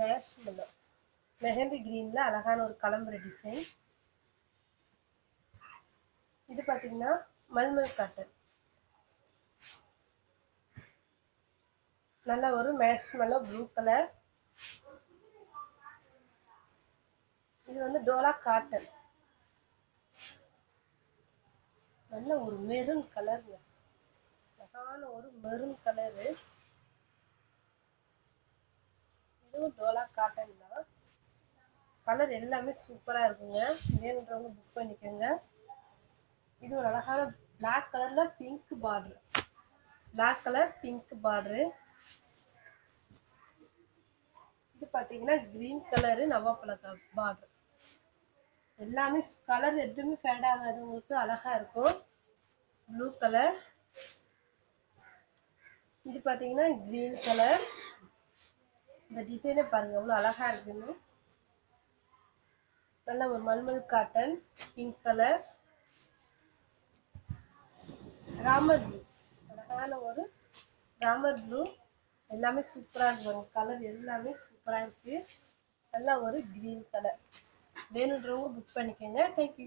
மேஷ்மெல்லோ மெஹந்தி கிரீனில் அழகான ஒரு கலம்புற டிசைன். இது பார்த்தீங்கன்னா மல்மல் காட்டன். நல்ல ஒரு மேஷ்மெல்லோ ப்ளூ கலர். இது வந்து டோலா காட்டன். நல்ல ஒரு மெரூன் கலருங்க, அழகான ஒரு மெரூன் கலரு. இதுவும் டோலா காட்டன் தான். கலர் எல்லாமே சூப்பராக இருக்குங்க. வேணுன்றவங்க புக் பண்ணிக்கோங்க. இது ஒரு அழகான பிளாக் கலரில் pink border, black colour pink border. இது பார்த்தீங்கன்னா கிரீன் கலரு நவாப்பழ பார்டர். எல்லாமே கலர் எதுவுமே ஃபேட் ஆகாது, உங்களுக்கு அழகாக இருக்கும். Blue colour. இது பார்த்தீங்கன்னா கிரீன் கலர். இந்த டிசைனே பாருங்க எவ்வளோ அழகா இருக்குன்னு. நல்ல ஒரு mulmul cotton pink colour. Ramar blue, அழகான ஒரு ராமர் ப்ளூ. எல்லாமே சூப்பராக இருக்கும், கலர் எல்லாமே சூப்பராக இருக்கு. நல்ல ஒரு கிரீன் கலர். வேணுன்றவங்க புக் பண்ணிக்கோங்க. தேங்க்யூ.